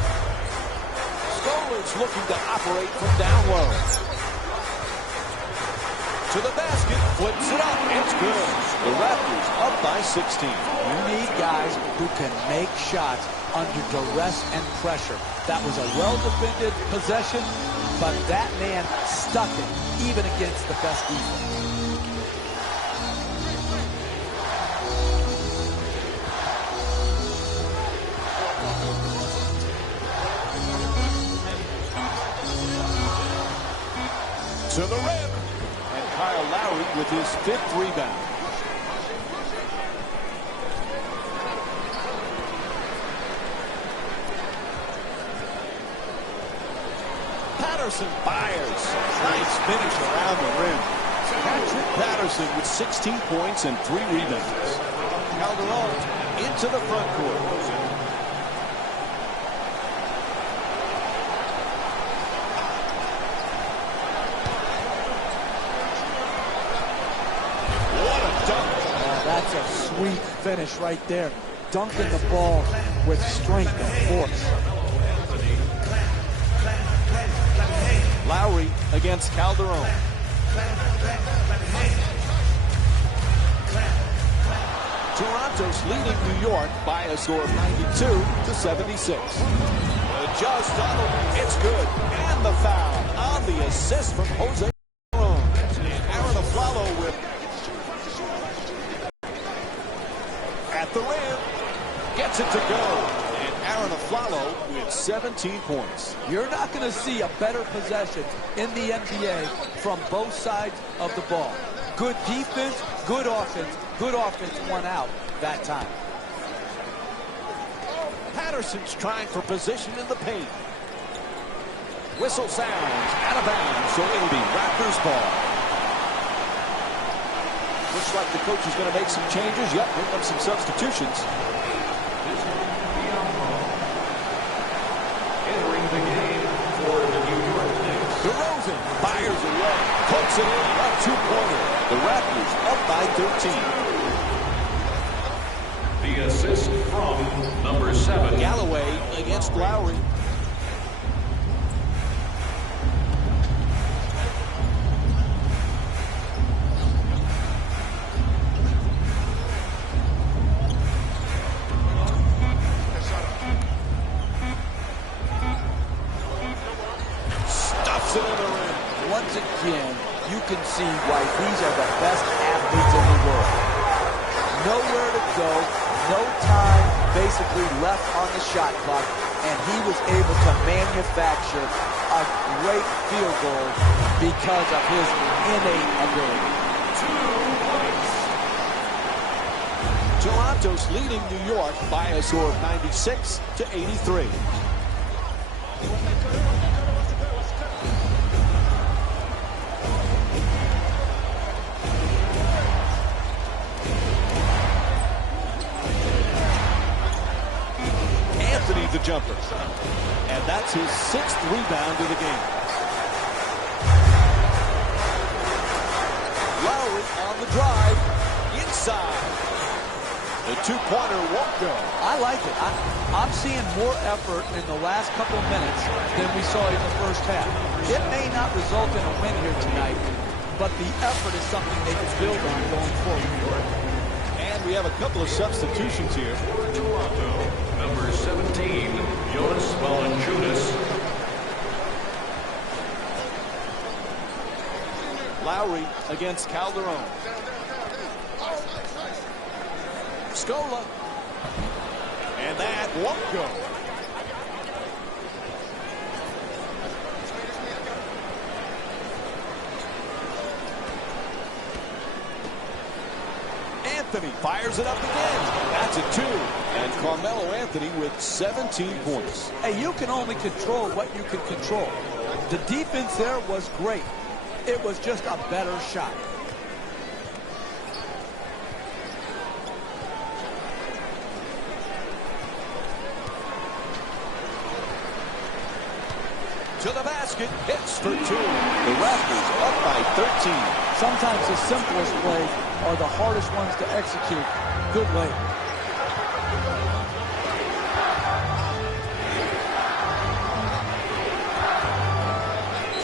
Scolar's looking to operate from down low. To the basket, flips it up, it's good. The Raptors up by 16. You need guys who can make shots under duress and pressure. That was a well-defended possession, but that man stuck it, even against the best defense. To the rim. Kyle Lowry with his 5th rebound. Patterson fires. Nice finish around the rim. Patrick Patterson with 16 points and 3 rebounds. Calderon into the front court. That's a sweet finish right there. Dunking the ball with strength and force. Lowry against Calderon. Toronto's leading New York by a score of 92-76. Just double. It's good. And the foul on the assist from Jose. Aaron Aflalo with at the rim, gets it to go, and Aaron Aflalo with 17 points. You're not going to see a better possession in the NBA from both sides of the ball. Good defense, good offense won out that time. Patterson's trying for position in the paint. Whistle sounds out of bounds, so it'll be Raptors ball. Looks like the coach is going to make some changes. Yep, here come some substitutions. entering the game for the New York Knicks. DeRozan fires away, puts it in, a 2-pointer. The Raptors up by 13. The assist from number 7. Galloway against Lowry. Stuffs it in the rim. Once again, you can see why these are the best athletes in the world. Nowhere to go, no time basically left on the shot clock, and he was able to manufacture a great field goal because of his innate ability. Toronto's leading New York by a score of 96-83. Anthony the jumper. And that's his 6th rebound of the game. Lowry on the drive. Inside. The two-pointer won't go. I like it. I'm seeing more effort in the last couple of minutes than we saw in the first half. It may not result in a win here tonight, but the effort is something they can build on going forward. And we have a couple of substitutions here. Toronto, number 17, Jonas Valanciunas. Lowry against Calderon. Scola. And that won't go. Anthony fires it up again. That's a 2. And Carmelo Anthony with 17 points. Hey, you can only control what you can control. The defense there was great. It was just a better shot. To the basket, hits for 2. The Raptors up by 13. Sometimes the simplest plays are the hardest ones to execute. Good lay.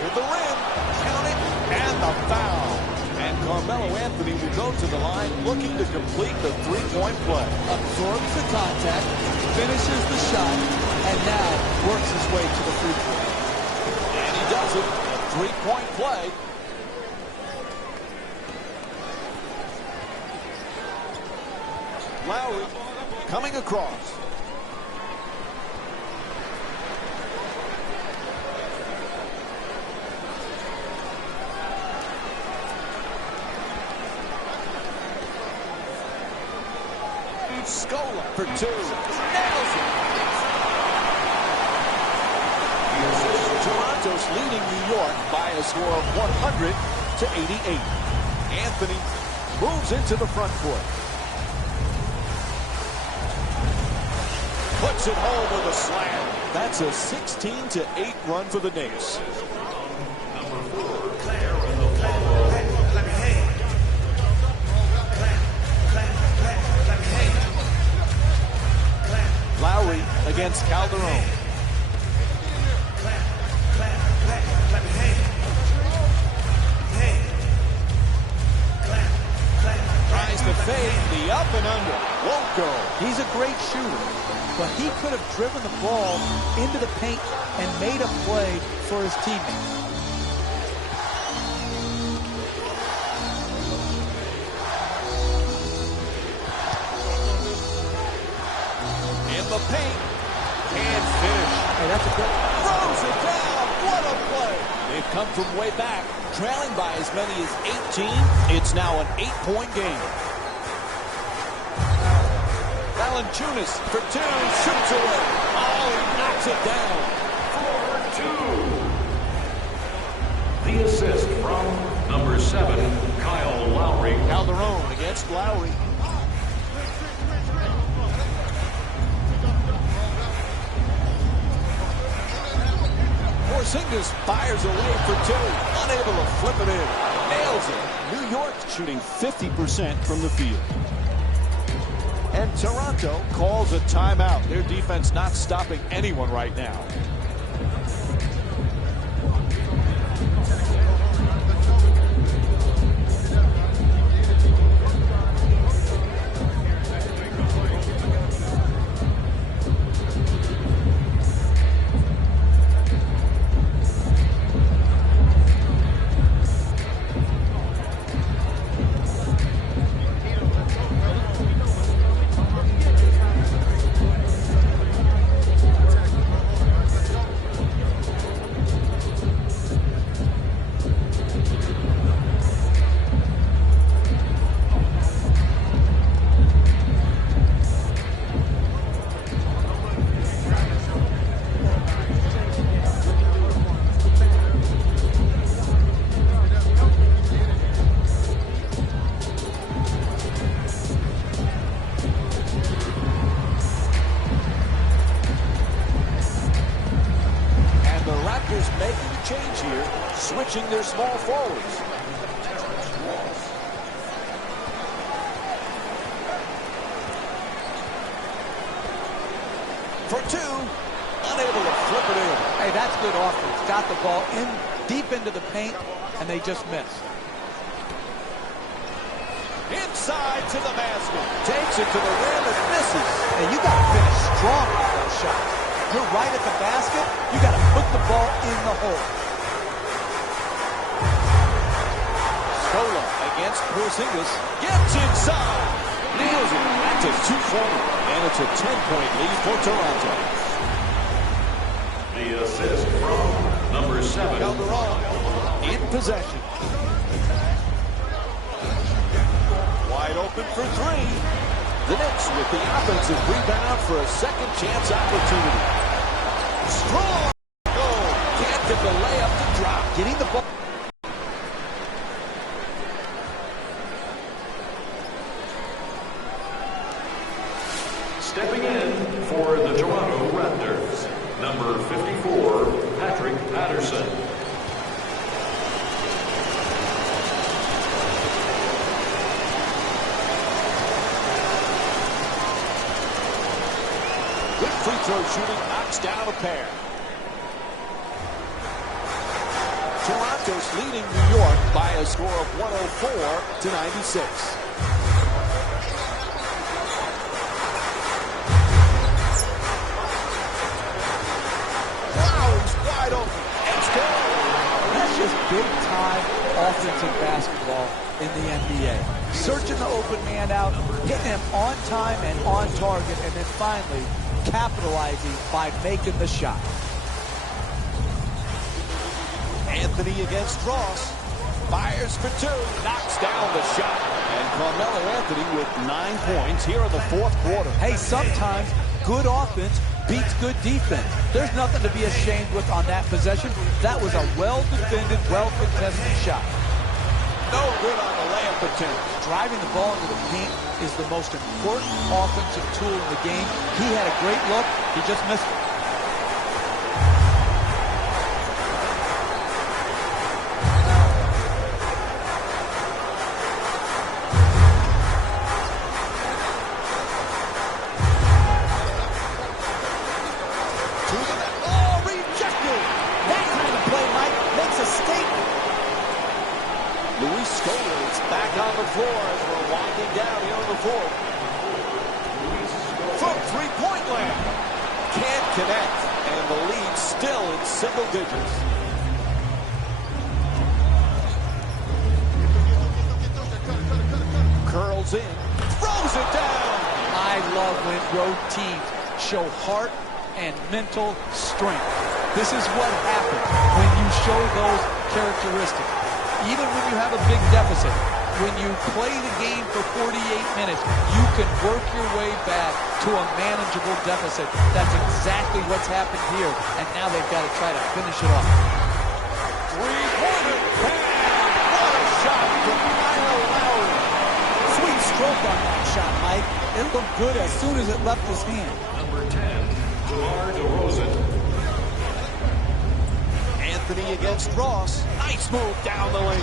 To the rim, count it, and the foul. And Carmelo Anthony will go to the line looking to complete the three-point play. Absorbs the contact, finishes the shot, and now works his way to the free throw. Does it, a three-point play. Lowry coming across. Scola for 2. Nails it. Toronto's leading New York by a score of 100-88. Anthony moves into the front court. Puts it home with a slam. That's a 16-8 run for the Knicks. Lowry against Calderon. Tries to fade the up and under. Won't go. He's a great shooter, but he could have driven the ball into the paint and made a play for his teammates. In the paint. Can't finish. Hey, that's a good. Throws it down. What a play. They've come from way back, trailing by as many as 18. It's now an 8-point game. Valanciunas for 2. Shoots away. Oh, he knocks it down. For 2. The assist from number 7, Kyle Lowry. Calderon against Lowry. Porzingis fires away for 2. Unable to flip it in. nails it. New York shooting 50% from the field. And Toronto calls a timeout. Their defense not stopping anyone right now. Making a change here, switching their small forwards. For two, unable to flip it in. Hey, that's good offense. Got the ball in deep into the paint, and they just missed. Inside to the basket. Takes it to the rim and misses. Hey, you got to finish strong with those shots. You're right at the basket. You got to put the ball in the hole. Scola against Porzingis. Gets inside. Nails it. That's a two-pointer. And it's a 10-point lead for Toronto. The assist from number 7. Calderon in possession. Wide open for three. The Knicks with the offensive rebound for a second chance opportunity. Strong goal. Can't get the layup to drop. Getting the ball. Stepping in for the Toronto Raptors, number 54, Patrick Patterson. Good free throw shooting, knocks down a pair. Toronto's leading New York by a score of 104-96. Wow, he's wide open. It's good. That's just big-time offensive basketball in the NBA. Searching the open man out, hitting him on time and on target, and then finally capitalizing by making the shot. Anthony against Ross. Fires for two. Knocks down the shot. And Carmelo Anthony with 9 points here in the fourth quarter. Hey, sometimes good offense beats good defense. There's nothing to be ashamed with on that possession. That was a well-defended, well-contested shot. No good on the layup attempt. Driving the ball into the paint is the most important offensive tool in the game. He had a great look. He just missed it. From three-point land. Can't connect. And the lead still in single digits. Curls in. Throws it down. I love when road teams show heart and mental strength. This is what happens when you show those characteristics. Even when you have a big deficit, when you play the game for 48 minutes, you can work your way back to a manageable deficit. That's exactly what's happened here, and now they've got to try to finish it off. Three-pointer. What a shot from Kyle Lowry. Sweet stroke on that shot, Mike. It looked good as soon as it left his hand. Number 10, DeMar DeRozan. Anthony against Ross. Nice move down the lane.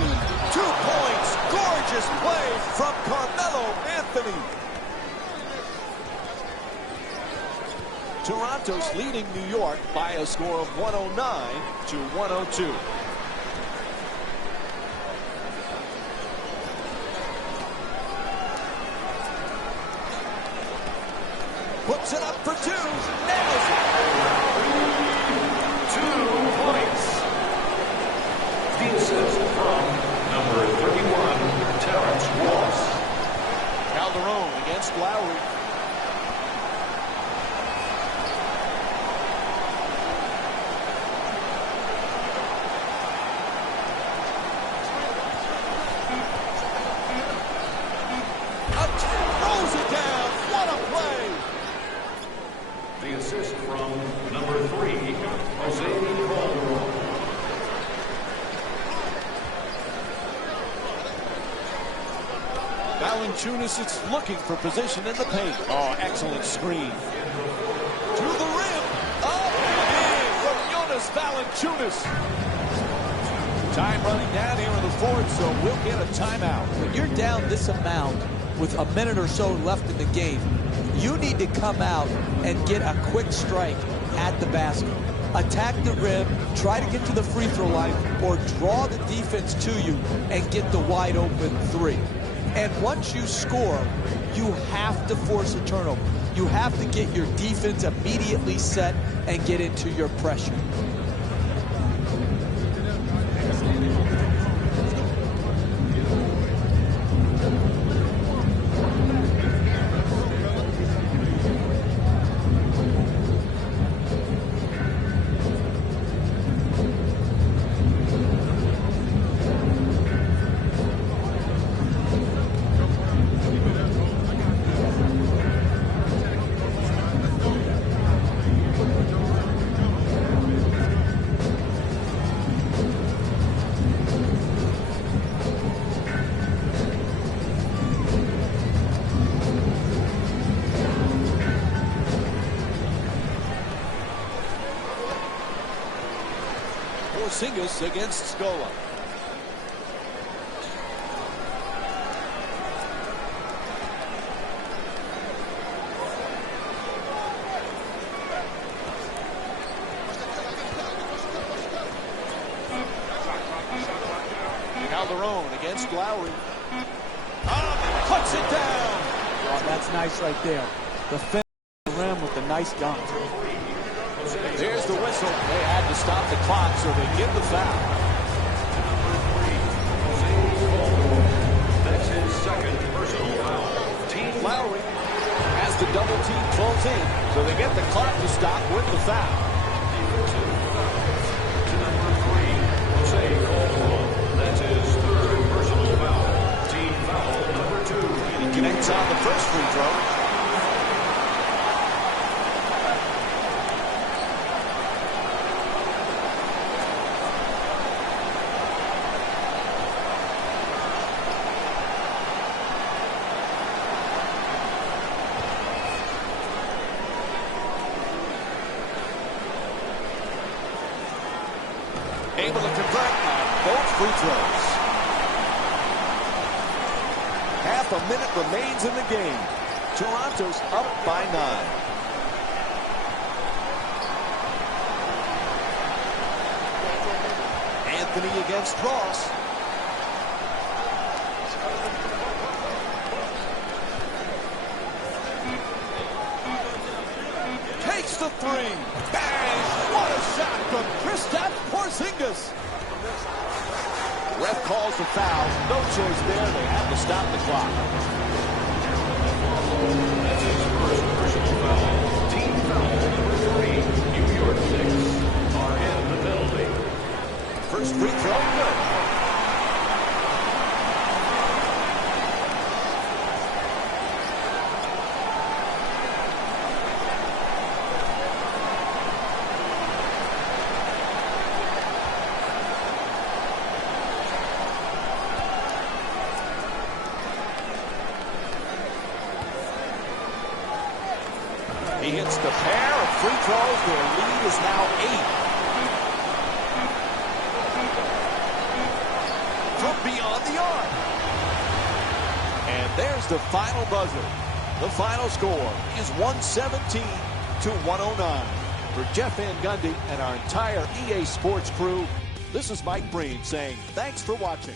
2 points. Gorgeous play from Carmelo Anthony. Toronto's leading New York by a score of 109 to 102. Puts it up for 2. Nails it. 2 points. The assist from number 31, Terrence Ross. Calderon against Lowry. Throws it down. What a play. The assist from number 3, Jose Calderon. Valanciunas is looking for position in the paint. Oh, excellent screen. To the rim. Oh, big from Jonas Valanciunas. Time running down here in the fourth, so we'll get a timeout. When you're down this amount with a minute or so left in the game, you need to come out and get a quick strike at the basket. Attack the rim, try to get to the free throw line, or draw the defense to you and get the wide open 3. And once you score, you have to force a turnover. You have to get your defense immediately set and get into your pressure. Porzingis against Scola. Calderon against Lowry. Puts it down. Oh, that's nice right there. The finish the rim with the nice dunk. There's the whistle. They had to stop the clock, so they give the foul. That's his second personal foul. Team Lowry has the double team close in, so they get the clock to stop with the foul. Defensive foul to number 3, Jose Calderon. That's his third personal foul. Team foul number 2. He connects on the first free throw. Able to convert on both free throws. Half a minute remains in the game. Toronto's up by 9. Anthony against Ross. Takes the 3. Bang! What a shot from Kristaps Porzingis. Ref calls the foul. No choice there. They have to stop the clock. That's his first personal foul. Team foul number 3. New York Knicks are in the penalty. First free throw, good. He hits the pair of free throws. Their lead is now 8. And there's the final buzzer. The final score is 117 to 109. For Jeff Van Gundy and our entire EA Sports crew, this is Mike Breen saying thanks for watching.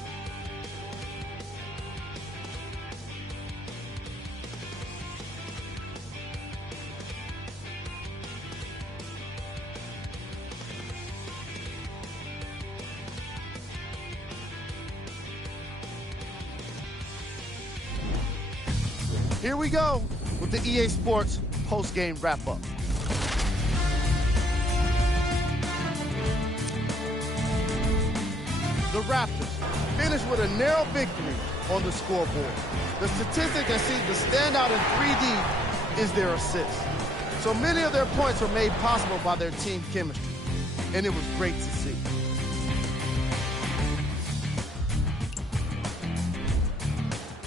Here we go with the EA Sports post-game wrap-up. The Raptors finished with a narrow victory on the scoreboard. The statistic that seems to stand out in 3D is their assists. So many of their points were made possible by their team chemistry, and it was great to see.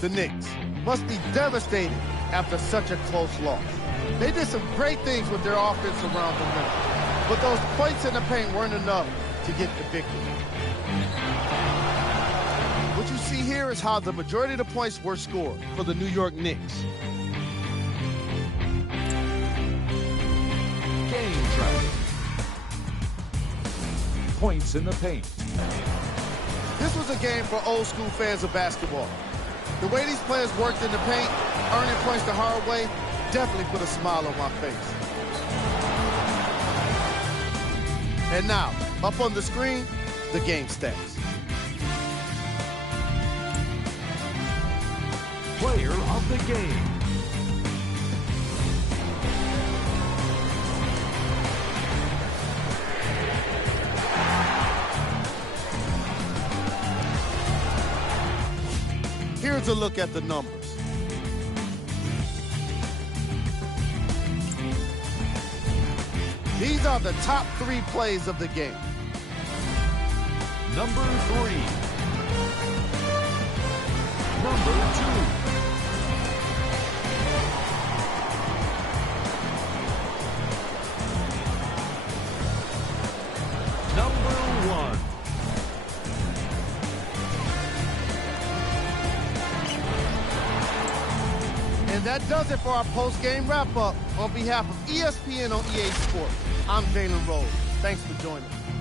The Knicks must be devastated after such a close loss. They did some great things with their offense around the rim, but those points in the paint weren't enough to get the victory. What you see here is how the majority of the points were scored for the New York Knicks. Game tracking. Points in the paint. This was a game for old school fans of basketball. The way these players worked in the paint, earning points the hard way, definitely put a smile on my face. And now, up on the screen, the game stats. Player of the game. Here's a look at the numbers. These are the top 3 plays of the game. Number 3. Number 2. Number 1. And that does it for our post-game wrap-up. On behalf of ESPN on EA Sports, I'm Jalen Rose. Thanks for joining us.